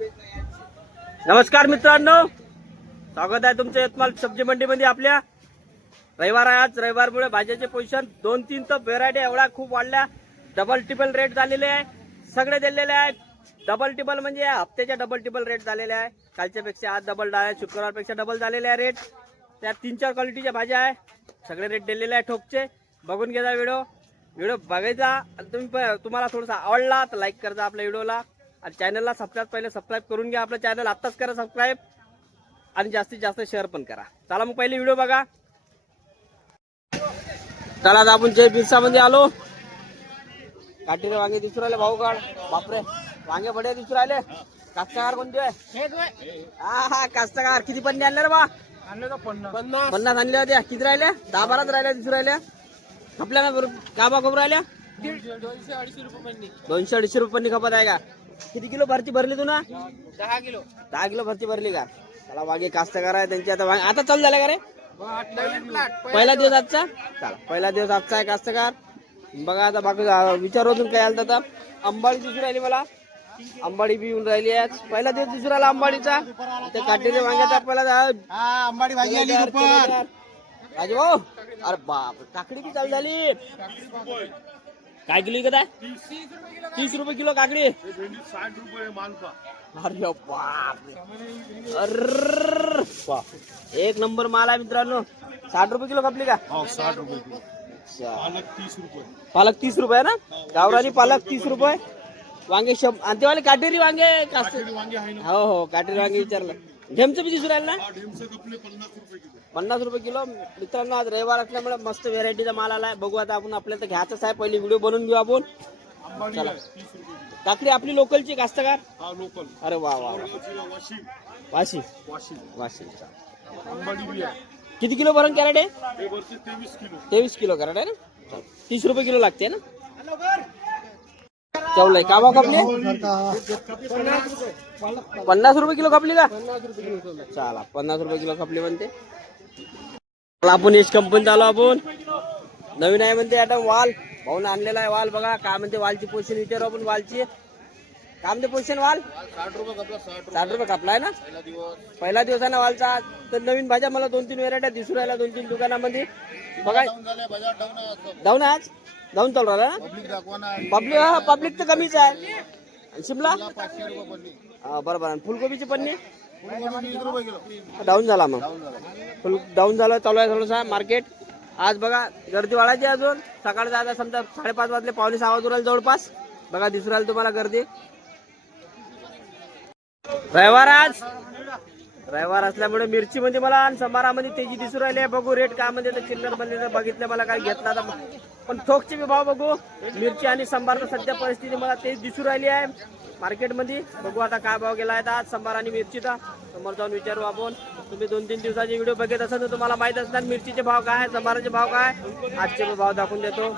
नमस्कार मित्रांनो, स्वागत आहे तुमच्या यवतमाळ सब्जी मंडीमध्ये. आपल्या रविवार आहे आज. रविवारमुळे भाज्याचे पोझिशन 2-3 तर व्हेरायटी एवढा खूप वाढल्या. डबल टिबल रेट झालेले आहे. सगळे दिलेले आहेत. डबल टिबल म्हणजे हप्त्याच्या डबल टिबल रेट झालेले आहे. कालच्या पेक्षा आज डबल आहे, शुक्रवारपेक्षा डबल झालेले आहे रेट. त्या 3-4 क्वालिटीच्या भाज्या आहे. सगळे रेट दिलेले आहे ठोकचे. बघून घ्या व्हिडिओ बघायचा. तुम्हाला थोडासा आवडला तर लाईक करा आपल्या व्हिडिओला आणि चॅनलला सबस्क्राईब करून घ्या. आपलं चॅनल आत्ताच करा सबस्क्राईब आणि जास्तीत जास्त शेअर पण करा. चला मग पहिले व्हिडिओ बघा. चला आता आपण जय बिरसा मध्ये आलो. काटेरी वांगे दिसू राहिले भाऊ काढ. बापरे, वांगे बडे दिसू राहिले. कास्तकार कोणते आहे? हा कास्तकार. किती पन्ने आणले रे बा? आणले तर 50 आणले होते. किती राहिले? 10-12 राहिले दिसू राहिले. आपल्याला का बा खबर राहिल्या? 200-250 रुपये पन्नी. 200-250 रुपये पन्नी खपत आहे का? किती किलो भरती भरली तू ना? 10 किलो भरती भरली का? चला वांगे कास्तकार आहे त्यांची. आता चालू झाले का रे? पहिला दिवस आजचा. चला पहिला दिवस आजचा आहे कास्तकार. बघा आता बाकी विचारून काय आलं. आता अंबाडी दिसू राहिली मला. अंबाडी बी येऊन राहिली आज. पहिला दिवस दिसू राहिला अंबाडीचा. ते काटेरी वांग्याचा पहिला अंबाडी भाजी आली राजू भाऊ. अरे बाप, काकडी बी चालू झाली. काय किलो विकत आहे? 30 रुपये किलो काकडी. 60 रुपये मालपा. अरे बाप, अरे एक नंबर माल आहे मित्रांनो. 60 रुपये किलो खपली का? 60 रुपये किलो. पालक 30 रुपये. पालक 30 रुपये ना? गावरानी पालक 30 रुपये. वांगे आणि तेवाले काटेरी वांगे वांगे आहे ना? हो काटेरी वांगे विचारलं. ढेमचं बी दिसू राहिलं ना? 50 रुपये किलो. मित्रांनो आज रविवार असल्यामुळे मस्त व्हेरायटीचा माल आलाय. बघू आता आपण. आपल्याला तर घ्यायचंच आहे. पहिले व्हिडिओ बनवून घेऊ आपण. चला काकडी आपली लोकलची कास्तकार. लोकल. अरे वा वा. वाशी. किती किलो भरण कॅरेट आहे? 23 किलो कॅरेट आहे ना? 30 रुपये किलो लागते ना? चवलंय का बा कपले? 50 रुपये किलो खपली का? चला 50 रुपये किलो खपली म्हणते. आपण एस कंपनीत आलो. आपण नवीन आहे म्हणते आता वाल. भाऊन आणलेला आहे वाल. बघा काय म्हणते वालची पोझिशन विचारू आपण. वालची काय म्हणते पोझिशन वाल? 60 रुपये खपला आहे ना? पहिला दिवस आहे ना वालचा. तर नवीन भाज्या मला 2-3 व्हेरायट्या दिसू राहिल्या 2-3 दुकानामध्ये. बघा डाऊन आज डाऊन चालू राहिला ना? पब्लिक तर कमीच आहे. शिमला बरोबर. आणि फुलकोबीची पन्नी डाऊन झाला. मग फुल डाऊन झालं. चालू आहे थोडंसं मार्केट. आज बघा गर्दी वाढायची अजून. सकाळी जायला समजा 5:30 वाजले, 5:45 वाजून राहिले जवळपास. बघा दिसू राहिलं तुम्हाला गर्दी. रविवार असल्यामुळे मिरची मध्ये मला आणि संबारामध्ये तेजी दिसू राहिली आहे. बघू रेट काय म्हणजे तर चिल्लर मध्ये बघितलं मला काय घेतला आता. पण ठोकचे बी भाव बघू. मिरची आणि संबारचं सध्या परिस्थिती मला तेच दिसू राहिली आहे मार्केटमध्ये. बघू आता काय भाव गेला आहे आज संबार आणि मिरचीचा. समोर जाऊन विचारू आपण. तुम्ही 2-3 दिवसाचे व्हिडिओ बघत असाल तर तुम्हाला माहित असणार मिरचीचे भाव काय, संबाराचे भाव काय. आजचे भाव दाखवून देतो.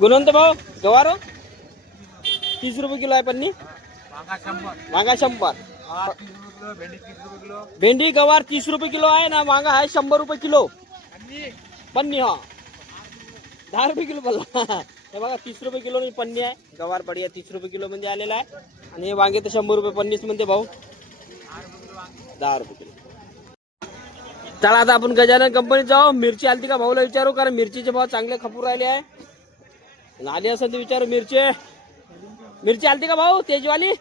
गुणवंत भाव गवार 30 रुपये किलो आहे. पन्नी वांगा 100. भेंडी गवार 30 रुपये किलो आहे ना. वांगा आहे 100 रुपये किलो. पन्नी हा 10 रुपये किलो बोलला. हे बघा 30 रुपये किलो पन्नी आहे. गवार बढिया 30 रुपये किलो मध्ये आलेला आहे. आणि हे वांगे तर 100 रुपये पन्नीस मध्ये भाऊ. 10 रुपये किलो. चला आता आपण गजानन कंपनीत जाऊ. मिरची आलती का भाऊला विचारू, कारण मिरचीचे भाव चांगले खपूर राहिले आहे. आली असेल तर विचारू. मिरची आलती का भाऊ? तेजवाली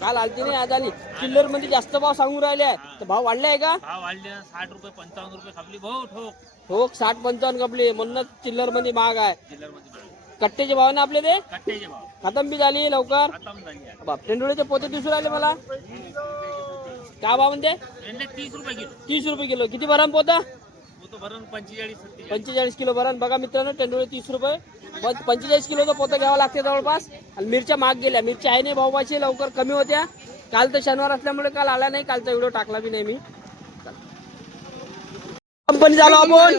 काल आलती नाही, आज आली. चिल्लर मध्ये जास्त भाव सांगून राहिले आहे. तर भाव वाढले आहे का? 60 रुपये 55 रुपये खपली भाऊ. ठोक 60-55 खपली. म्हणूनच चिल्लर मध्ये महाग आहे. कट्ट्याचे भाव ना आपले ते खतम बी झाली लवकर. बाप टेंडोळीचे पोते दिसू राहिले मला. काय भाव म्हणते? 30 रुपये किलो. किती भरण पोता? 45 किलो भरण. बघा मित्रांनो टेंडोळी 30 रुपये. 45 किलोचा पोता घ्यावा लागते जवळपास. आणि मिरच्या महाग गेल्या. मिरच्या आहे नाही भाऊपाशी, लवकर कमी होत्या. काल तर शनिवार असल्यामुळे काल आला नाही. कालचा व्हिडिओ टाकला बी नाही मी. कंपनी झालो आपण.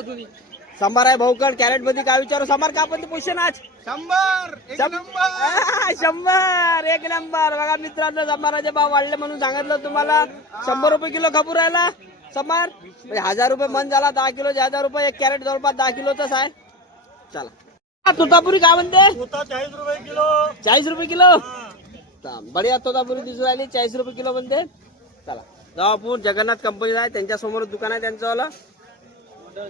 संभार आहे भाऊकड. कॅरेट मध्ये काय विचारू? संभार का पण पोझिशन आज 100 एक नंबर. बघा मित्रांनो संभाराचे भाव वाढले म्हणून सांगितलं तुम्हाला. 100 रुपये किलो खपूर राहिला संभार. 1000 रुपये मन झाला. 10 किलो 1000 रुपये. एक कॅरेट जवळपास 10 किलोचाच आहे. चला तोतापुरी काय म्हणते? 40 रुपये किलो. 40 रुपये किलो. बढिया तोतापुरी दिसून राहिली 40 रुपये किलो म्हणते. चला जाऊ आपण. जगन्नाथ कंपनी आहे त्यांच्या समोर दुकान आहे त्यांचं वाला.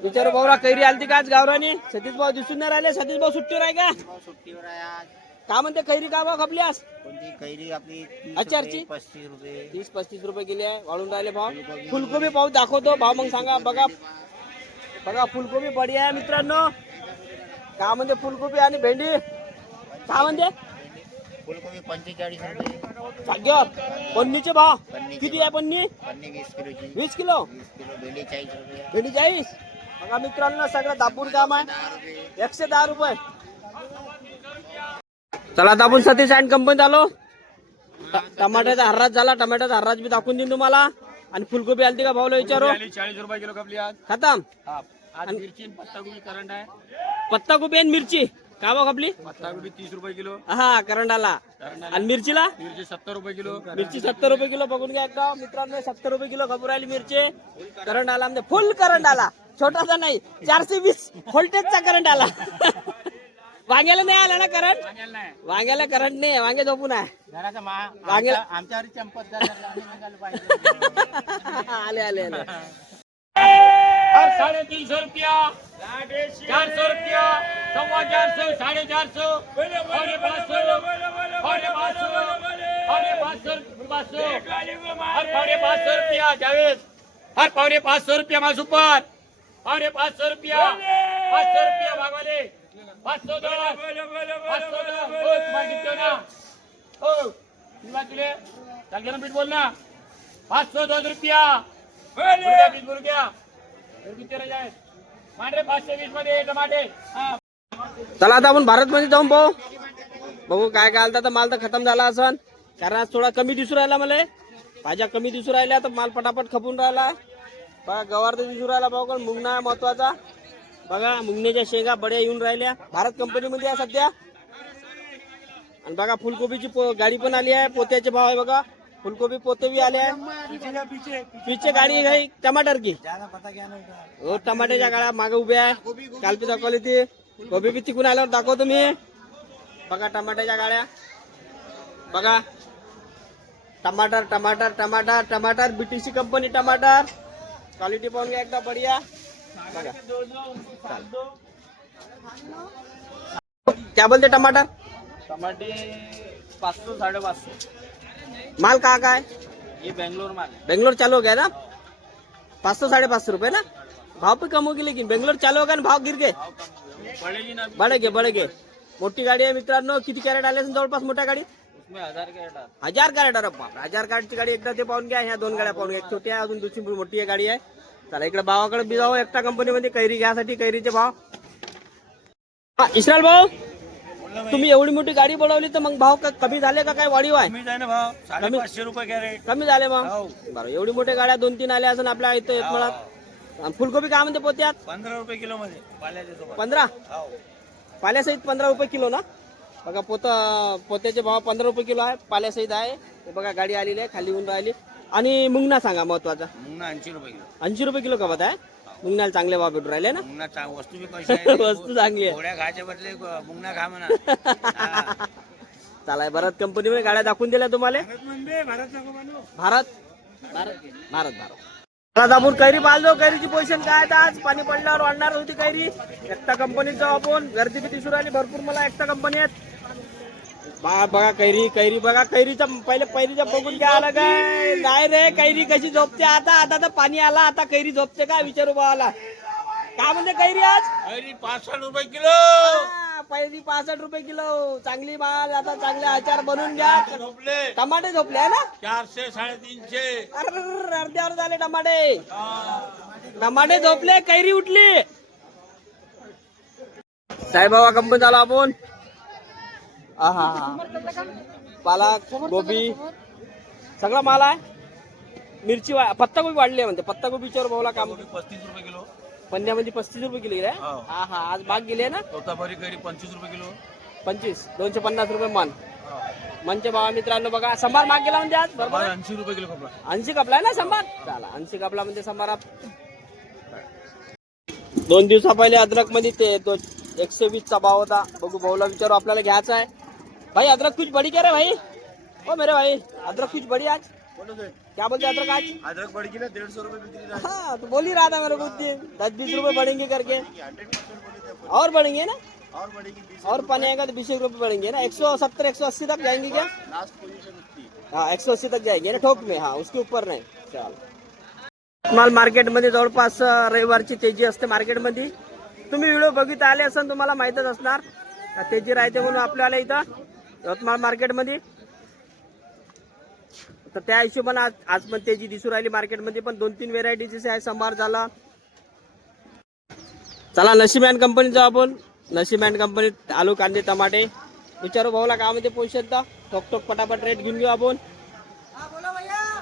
विचारू भाऊला कैरी आलती का आज गावरानी? सतीश भाऊ दिसून नाही राहिले. सतीश भाऊ सुट्टीवर आहे का? सुट्टीवर आहे आज. का म्हणते कैरी का भाव खपली आज? कोणती कैरी आपली 30 अचारची? रुपये, 35 रुपये. 30-35 रुपये गेली आहे. वाढून राहिले भाव. फुलकोबी पाहू दाखवतो भाव मग सांगा. बघा बघा फुलकोबी बढिया आहे मित्रांनो. का म्हणते फुलकोबी आणि भेंडी का म्हणते? फुलकोबी 45 रुपये. जाग्यावर पन्नीचे भाव पन्नीचे किती आहे? पन्नी पन्नी 20 किलोची. 20 किलो. 20 किलो. भेंडी 40 रुपये. भेंडी 40. बघा मित्रांनो सगळं दाबून काम आहे. 10 रुपये. 110 रुपये. चला आता आपण सतीश अँड कंपनीत आलो. टमाट्याचा हर्राज झाला. टमाट्याचा हर्राज बी दाखवून देईन तुम्हाला. आणि फुलकोबी आलती का भाऊला विचारू? 40 रुपये किलो खपली आज. खतम. आज मिरची आणि पत्ताकोबी करंट आहे. पत्ताकोबी आणि मिरची का भाव खपली? पत्ताकोबी 30 रुपये किलो. हा करंडाला. आणि मिरचीला? मिरची 70 रुपये किलो. मिरची 70 रुपये किलो. बघून घ्या एकदा मित्रांनो. 70 रुपये किलो खबर राहिली मिरची. करंट आला म्हणजे फुल करंट आला. छोटासा नाही. 420 व्होल्टेजचा करंट आला. वांग्याला नाही आला ना करंट? वांग्याला करंट नाही. वांगे झोपून आहे. वांग्याला आमच्यावर चंपत आले आले आले. 350 रुपया 400 रुपया 450 450 500 रुपया जावेद. हर 500 रुपया माझ ऊपर. 500 रुपया 500 रुपया भागवाले. 500 डॉलर 500 डॉलर. हो तुम्हाला किती ना? हो किती तुले चालते ना? पीठ बोल ना. 502 रुपया. पीठ बोल गया. मांडरे 520 मध्ये टमाटे. चला आता आपण भारत मध्ये जाऊन पाहू. बघू काय काय आलता. तर माल तर खतम झाला असन. कारण आज थोडा कमी दिसू राहिला मला. भाज्या कमी दिसू राहिल्या तर माल पटापट खपून राहिला. बघा गवार तर दिसू राहिला भाऊ. पण मुंगणा आहे महत्वाचा. बघा मुंगण्याच्या शेंगा बड्या येऊन राहिल्या. भारत कंपनीमध्ये आहे सध्या. आणि बघा फुलकोबीची गाडी पण आली आहे. पोत्याचे भाव आहे बघा. फुलकोबी पोते भी आले आहे. पीछे गाडी आहे टमाटर की. हो टमाट्याच्या गाड्या मागे उभ्या आहे. कालपी दाखवली ती. गोबी बी तिकून आल्यावर दाखवतो मी. बघा टमाट्याच्या गाड्या. बघा टमाटर टमाटर टमाटर टमाटर. बीटीसी कंपनी टमाटर. क्वालिटी पाहून घ्या एकदा बढिया. बघा क्या बोलते टमाटर? टमाटे 500 550. माल कहाँ का है? ये बेंगलोर माल है. बेंगलोर चालू हो गया ना? 500-550 रुपए ना. भाव पे कम होगी लेकिन बेंगलोर चालू होगा ना भाव गिर गए. पड़ेगी ना. बड़े मोठी गाडी आहे मित्रांनो. किती कॅरेट आले असेल जवळपास मोठ्या गाडीत? उसमें 1000 के रेट. 1000 कॅरेट. अरे बाप. 1000 कॅरेटची गाडी एकदा ते पाहून घ्या. ह्या 2 गाड्या पाहून घ्या. एक छोटी आहे अजून दुसरी मोठी गाडी आहे. चला इकडे भावाकडे बी जाऊ. एकटा कंपनीमध्ये कैरी घ्यासाठी. कैरीचे भाव. इस्रायल भाऊ तुम्ही एवढी मोठी गाडी बनवली तर मग भाव कमी झाले का? काय वाढीव आहे? कमी जाय ना भाव. 550 रुपये कॅरेट. कमी झाले मग. बरं एवढी मोठ्या गाड्या 2-3 आल्या असं आपल्या इथं येतमळात. फुलकोबी काय म्हणते पोत्यात? 15 रुपये किलो मध्ये पाल्याच्या सोबत. 15 पाल्यासहित 15 रुपये किलो ना. बघा पोत्याचे भाव 15 रुपये किलो आहे. पाल्यासहित आहे. हे बघा गाडी आलेली आहे खाली येऊन राहिली. आणि मुंगना सांगा महत्वाचा. मुंगना 80 रुपये किलो. 80 रुपये किलो कवत आहे. मुंगनाला चांगले भाव भेटून राहिले ना. मुंगना वस्तू बी कशी आहे. वस्तू चांगली आहे. घोड्या खायच्या बदले मुंगना खा म्हणा. चालाय भारत कंपनीमध्ये गाड्या दाखवून दिल्या तुम्हाला. भारत भारत आपण कैरी पाहिलो. कैरीची पोझिशन काय आहे आज? पाणी पडल्यावर वाढणार होती कैरी. एकटा कंपनीत जाऊ आपण. गर्दी बी दिसू राहिली भरपूर मला. एकटा कंपनी आहेत. बघा कैरी बघा. कैरीचा पहिलीचा बघून घ्या आला काय नाही रे. कैरी कशी झोपते आता तर पाणी आला. आता कैरी झोपते का विचारू भावाला. काय म्हणते कैरी आज? कैरी 65 रुपये किलो. कैरी 65 रुपये किलो. चांगली माल. आता चांगले आचार बनवून घ्या. टमाटे झोपले आहे ना? 400 350. अरे अर्ध्यावर झाले टमाटे. टमाटे झोपले. कैरी उठली. साईबाबा कंपनी झाला आपण. पालक गोबी सगळा माल आहे. मिरची पत्ताकोबी वाढली आहे म्हणते. पत्ताकोबीच्यावर भाऊला काम. 35 रुपये किलो. पंध्यामध्ये 35 रुपये किलो आहे. आज बाग गेले ना. तोतापुरी कैरी 25 रुपये किलो. 25 250 रुपये मन. मनचे भावा मित्रांनो बघा. संभार माग गेला म्हणजे आज बरोबर 80 रुपये किलो कपडा. 80 कपला ना संभार. चला 80 कपला म्हणजे संभार. 2 दिवसा पहिले अद्रक मध्ये ते 120 चा भाव होता. बघू भाऊला विचारू आपल्याला घ्यायचा आहे. भाई अदरक कुछ बड़ी क्या रे भाई? ओ मेरे भाई अदरक कुछ बड़ी आज क्या बोलते अदरक आज? अदरक बड़ी की ना 150 रुपए बिक्री रहा हाँ तो बोल ही रहा था मेरे को उस दिन 10-20 रुपए बढ़ेंगे करके. और बढ़ेंगे ना और बढ़ेगी 20 और पानी आएगा तो 20 रुपए बढ़ेंगे ना. 170-180 तक जाएंगे क्या? लास्ट पोजीशन उतनी हाँ 180 तक जाएंगे ना ठोक में. हाँ उसके ऊपर नाही. चल माल मार्केटमध्ये जवळपास रविवारची तेजी असते मार्केटमध्ये. तुम्ही व्हिडिओ बघित आले असन तुम्हाला माहीतच असणार तेजी राहते म्हणून आपल्याला इथं यवतमाळ मार्केटमध्ये. तर त्या हिशोबाने आज पण तेजी दिसू राहिली मार्केटमध्ये. पण 2-3 व्हेरायटी जसे आहे संभार झाला. चला नशीमॅन कंपनी जाऊ आपण. नशीमॅन कंपनीत आलू कांदे टमाटे विचारू भाऊला काय म्हणते पोझिशन तर ठोक ठोक पटापट रेट घेऊन घेऊ आपण.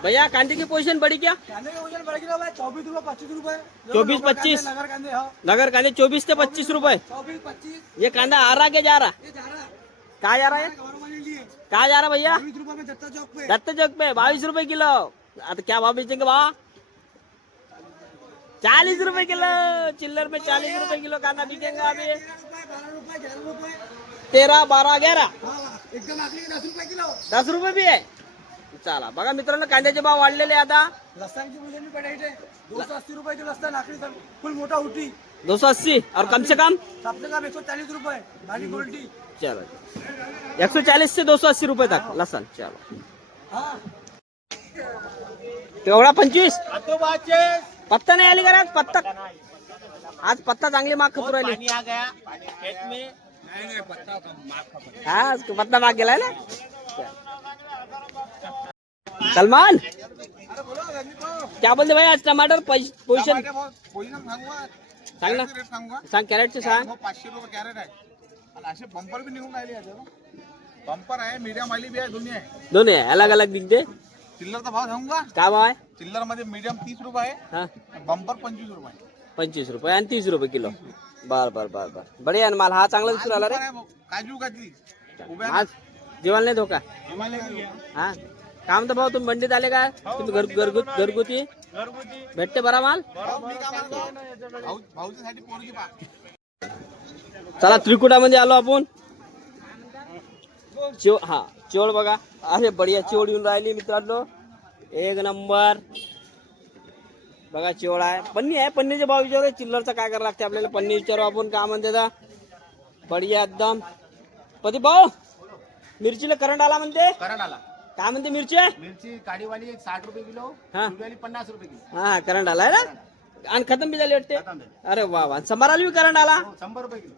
भैया कांदे की पोजीशन बड़ी क्या? 24-25 रुपए. 24-25 नगर कांदे हाँ. नगर कांदे 24 से 25 रुपए. 24-25 ये कांदा आ रहा क्या जा रहा? ये जा रहा है. कहाँ जा रहा है? गौरवानी लिए कहाँ जा रहा भैया? 20 रुपए में दत्ता चौक पे. दत्त चौक पे 22 रुपए किलो. आता क्या भाव बेचेंगे भाव? 40 रुपए किलो. चिल्लर में 40 रुपए किलो कांदा बिकेगा अभी. 12 रुपए 11 रुपए 13, 12, 11 हाँ एकदम आखिरी 10 रुपए किलो. 10 रुपये भी आहे. चला बघा मित्रांनो कांद्याचे भाव वाढलेले आता. लसन की मुझे नहीं पड़े 280 रुपए की लसन आखिरी तक फुल मोटा उठी. 280 और कम से कम सबसे कम 140 रुपए भारी गोल्टी. चलो 140 से 280 रुपये तक लसन. चलो हाँ तेवढा 25 पत्ता नाही आली का रे आज? पत्ता आज पत्ता चांगली माग खपू राहिली. आ गया खेत में हा आज पत्ता माग गेलाय ना. सलमान क्या बोलते भाई आज टमाटर पोझिशन सांग ना. सांग कॅरेटचे सांग. 500 रुपये कॅरेट आहे आणि असे बंपर बी निघून राहिले याच्यावर. बंपर आहे मीडियम वाली बी आहे दोन्ही आहे. दोन्ही आहे अलग अलग दिखते. चिल्लरचा भाव सांगू का? काय भाव आहे? चिल्लर मध्ये मीडियम 30 रुपये आहे. हा बंपर 25 रुपये. 25 रुपये आणि 30 रुपये किलो. बर बर बर बर बढिया ना माल हा चांगला दिसून आला रे. काजू काजली उभ्या आज जेवण नाही धोका. हिमालय काजू. हा काय म्हणतो भाऊ तुम्ही मंडीत आले का? तुम्ही घरगुती भेटते बरा माल. भाऊच्यासाठी पोरगी पा. चला त्रिकुटामध्ये आलो आपण. हा चिवड बघा. अरे बढिया चिवड येऊन राहिली मित्रांनो. एक नंबर बघा चिवड आहे. पन्नी आहे. पन्नीचे भाव विचारू. चिल्लरचा काय करावं लागते आपल्याला. पन्नी विचारू आपण काय म्हणते तर. बढिया एकदम. पती भाऊ मिरचीला करंट आला म्हणते. करंट आला. काय म्हणते मिरची? मिरची काडीवाली 60 रुपये किलो. हा. उडवाली 50 रुपये किलो. हा करंट आलाय ना. आणि खतम बी झाली वाटते. खतम झाली. अरे वा वा. संभाराला बी करंट आला. 100 रुपये किलो.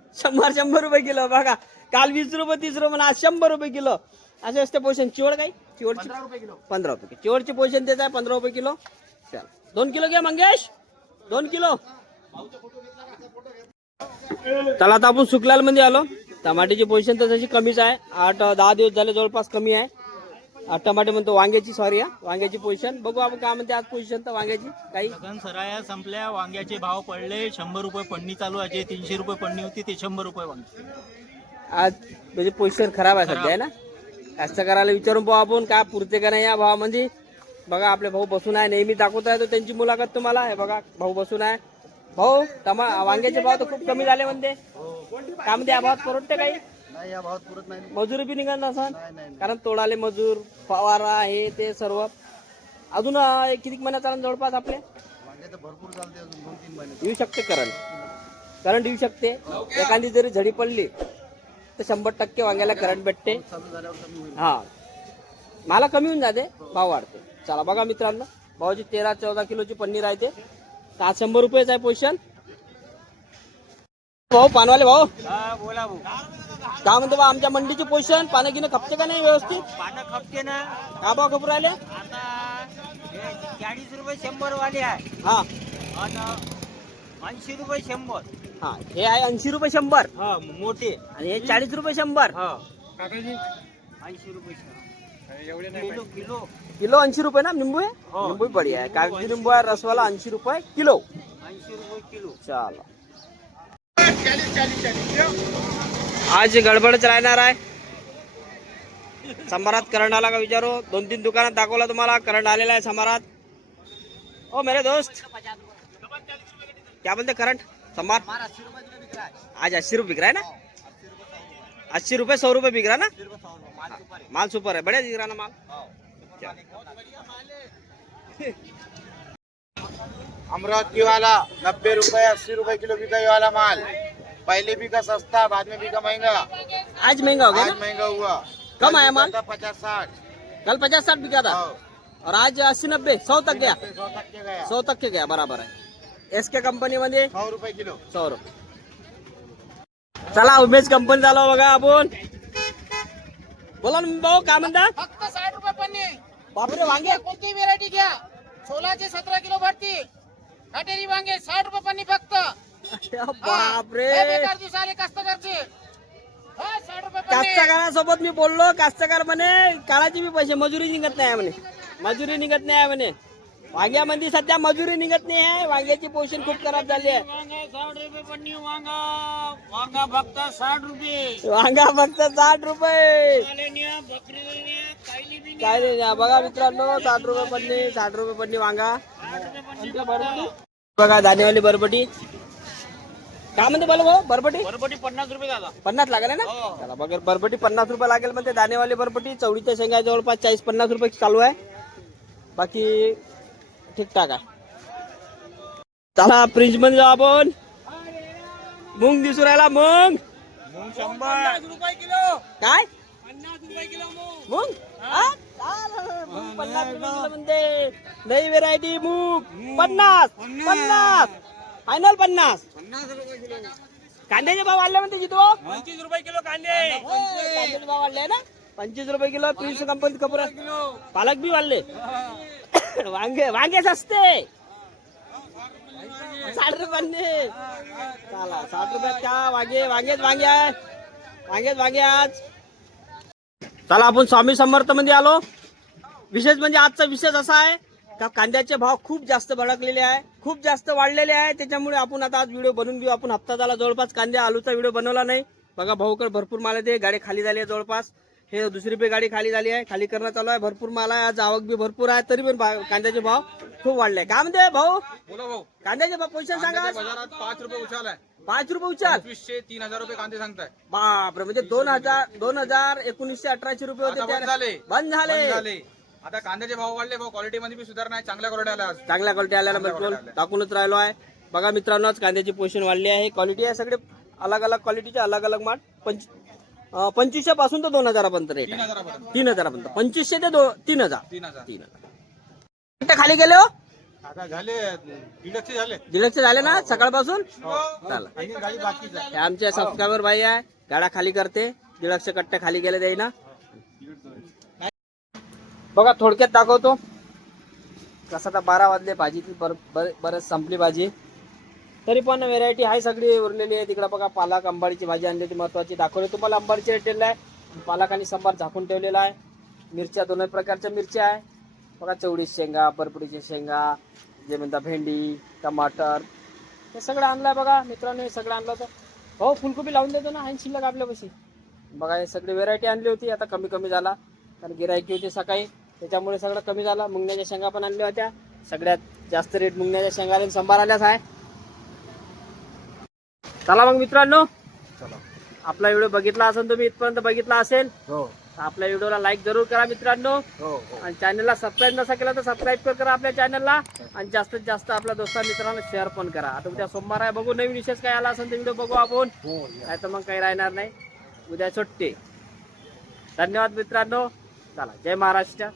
100 रुपये किलो बघा. काल 20 रुपये 30 रुपये आज 100 रुपये किलो असे असते पोषण. चिवड काय चिवडची 15 रुपये किलो. 15 रुपये. चिवडची पोषण देत आहे 15 रुपये किलो. चल 2 किलो घ्या मंगेश. 2 किलो. चला आता आपण सुकलाल मध्ये आलो. टमाट्याची पोझिशन तर तशी कमीच आहे. 8-10 दिवस झाले जवळपास कमी आहे. टमाटे म्हणतो वांग्याची सॉरी वांग्याची पोझिशन. बघू आपण काय म्हणते आज पोझिशन तर वांग्याची. काही लगन सराया संपल्या. वांग्याचे भाव पडले. 100 रुपये पन्नी चालू आहे. 300 रुपये पन्नी होती ते 100 रुपये वांगी. आज म्हणजे पोझिशन खराब आहे सध्या आहे ना. कास्तकाराला विचारून पाहू आपण काय पुरते का नाही या भावामध्ये. बघा आपले भाऊ बसून आहे. नेहमी दाखवत आहे तो त्यांची मुलाखत तुम्हाला. हे बघा भाऊ बसून आहे. भाऊ वांग्याचे भाव तर खूप कमी झाले म्हणते. काय म्हणते या भावात परवडते काही? नाही या भावात पुरत नाही. मजुरी बी निघत नसन कारण तोडाले मजूर फवारा हे ते सर्व. अजून किती महिना चालेल जवळपास आपले? वांगे तर भरपूर चालते अजून 2-3 महिने. येऊ शकते करंट येऊ शकते. एखादी जरी झडी पडली तर 100% वांग्याला करंट भेटते. चालू झाल्यावर कमी होईल. हा मला कमी होऊन जाते भाव वाढते. चला बघा मित्रांनो भावाची 13-14 किलोची पन्नी राहते. तर आज 100 रुपयेच आहे पोझिशन. भाऊ पानवाले भाऊ बोला भाऊ. काय म्हणतो बा आमच्या मंडीची पोझिशन. पानं गिनं खपते का नाही व्यवस्थित? पानं खपते ना. का भाव खपू राहिले? आता 40 रुपये 100 वाले आहे. हा आणि 80 रुपये 100. हा हे आहे 80 रुपये 100 हा मोठे. आणि हे 40 रुपये 100 हा 80 रुपये 100. Kilo kilo kilo. 80 रुपये ना निंबू आहे. हो. निंबू बढिया आहे. कागदी निंबू आहे रसवाला 80 रुपये किलो. 80 रुपये किलो. चला आज गडबडच राहणार आहे. समारात करंट आला का विचारू. 2-3 दुकानात दाखवला तुम्हाला करंट आलेला आहे समारात. ओ मेरे दोस्त क्या बोलते करंट संभार आज 80 रुपये बिक रहा है ना 80 रुपये 100 रुपये बिक रहा ना माल सुपर है बढ़िया दिख रहा ना माल अमरावती वाला 90 रुपए 80 रुपए किलो बिका ये वाला माल। पहले बिका सस्ता, बाद में बिका महंगा। आज महंगा हो गया आज ना महंगा हुआ। कम आया माल 50-60। कल 50-60 बिका था और आज 80-90 100 तक गया 100 तक के गया। 100 तक के गया बराबर आहे एस के कंपनी मध्ये 100 रुपए किलो। 100 रुपये चला उमेश कंपनी झालो बघा आपण बोला ना भाऊ काय म्हणता फक्त 60 रुपये पन्नी बापरे वांगे कोणती व्हेरायटी घ्या 16 17 किलो भरती काटेरी वांगे 60 रुपये पन्नी फक्त बापरे लय बेकार दिवस आले कास्तकारचे 60 रुपये पन्नी कास्तकारासोबत मी बोललो कास्तकार म्हणे काळाची बी पैसे मजुरी निघत नाही आहे म्हणे मजुरी निघत नाही आहे म्हणे वांग्यामध्ये सध्या मजुरी निघत नाही आहे वांग्याची पोषण खूप खराब झाली आहे 60 रुपये पन्नी वांगा फक्त 60 रुपये वांगा फक्त 60 रुपये बकरी काय नाही बघा मित्रांनो 60 रुपये पन्नी 60 रुपये पन्नी वांगा बघा दाणेवाली बरबटी काय म्हणते बोल भाऊ बरबटी 50 रुपये झाला 50 लागेल ना चला बघा बरबटी 50 रुपये लागेल म्हणते दाणेवाली बरबटी चवडीच्या शेंगा जवळपास 40-50 रुपये चालू आहे बाकी ठीकठाक आहे चला फ्रीज मध्ये जाऊ आपण मूग दिसू राहिला मूग 50 रुपये किलो काय 50 रुपये किलो मूग हा? चालेल. मूग 50 रुपये किलो म्हणते नई व्हेरायटी मूग 50 फायनल 50 कांद्याचे भाव वाढले म्हणते जितो 25 रुपये किलो कांदे कांद्याचे भाव वाढले ना 25 रुपये किलो प्रिन्स कंपनी कपूर पालक बी वाढले वांगे सस्ते 60 रुपयांनी चला 60 रुपयात का वांगे आज चला आपण स्वामी समर्थ मध्ये आलो विशेष म्हणजे आजचा विशेष असा आहे का कांद्याचे भाव खूप जास्त भडकलेले आहे खूप जास्त वाढलेले आहे त्याच्यामुळे आपण आता आज व्हिडिओ बनवून घेऊ आपण हप्ता झाला जवळपास कांद्या आलूचा व्हिडिओ बनवला नाही बघा भाऊकडे भरपूर माल आहे गाडी खाली झाली आहे जवळपास हे दुसरी पे गाडी खाली झाली आहे खाली करणं चालू आहे भरपूर माल आहे आज आवक बी भरपूर आहे तरी पण कांद्याचे भाव खूप वाढले काय म्हणते भाऊ बोला भाऊ कांद्याचे भाव पोझिशन सांगा बाजारात 5 रुपये उछाल आहे 5 रुपये उचाल 2500-3000 रुपये कांदे सांगताय बापरे म्हणजे 2000 1918 रुपये होते आता बंद त्याला. झाले. बंद झाले आता कांद्याचे भाव वाढले भाऊ क्वालिटी मध्ये बी सुधारणा आहे चांगल्या क्वालिटी आल्या आज चांगल्या क्वालिटी आल्याला बिलकुल टाकूनच राहिलो आहे बघा मित्रांनो आज कांद्याची पोषण वाढली आहे क्वालिटी आहे सगळे अलग अलग क्वालिटीचे अलग अलग माल 2500 पासून तर 2000 पर्यंत रेट 3000 पर्यंत 2500 ते 3000 खाली गेले हो आता झाले डिलक्स झाले ना सकाळपासून चला गाडी बाकी हे आमचे सबस्क्रायबर भाई आहे गाड्या खाली करते डिलक्स कट्टे खाली गेले जाई ना बघा थोडक्यात दाखवतो कसं आता 12 वाजले भाजी बरंच संपली भाजी तरी पण व्हेरायटी आहे सगळी उरलेली आहे तिकडे बघा पालक अंबाडीची भाजी आणली होती महत्वाची दाखवली तुम्हाला अंबाडीची रेट आहे पालक आणि संबार झाकून ठेवलेला आहे मिरच्या दोन्ही प्रकारच्या मिरच्या आहे बघा चवडी शेंगा बरपुडीची शेंगा जे म्हणता भेंडी टमाटर हे सगळं आणलंय बघा मित्रांनो हे सगळं आणलं होतं हो फुलकोबी लावून देतो ना आणि शिल्लक आपल्यापाशी बघा हे सगळी व्हेरायटी आणली होती आता कमी झाला कारण गिरायकी होती सकाळी त्याच्यामुळे सगळं कमी झालं मुंगण्याच्या शेंगा पण आणल्या होत्या सगळ्यात जास्त रेट मुंगण्याच्या शेंगा आणि संभार आल्याच आहे चला मग मित्रांनो आपला व्हिडिओ बघितला असेल तुम्ही इथपर्यंत बघितला असेल आपल्या व्हिडिओला लाईक जरूर करा मित्रांनो आणि चॅनलला सबस्क्राईब नसा केला तर सबस्क्राईब करा आपल्या चॅनलला आणि जास्तीत जास्त आपल्या दोस्ता मित्रांना शेअर पण करा आता उद्या सोमवार आहे बघू नवीन विशेष काय आला असेल तर व्हिडिओ बघू आपण नाही तर मग काही राहणार नाही उद्या सुट्टी धन्यवाद मित्रांनो चला जय महाराष्ट्र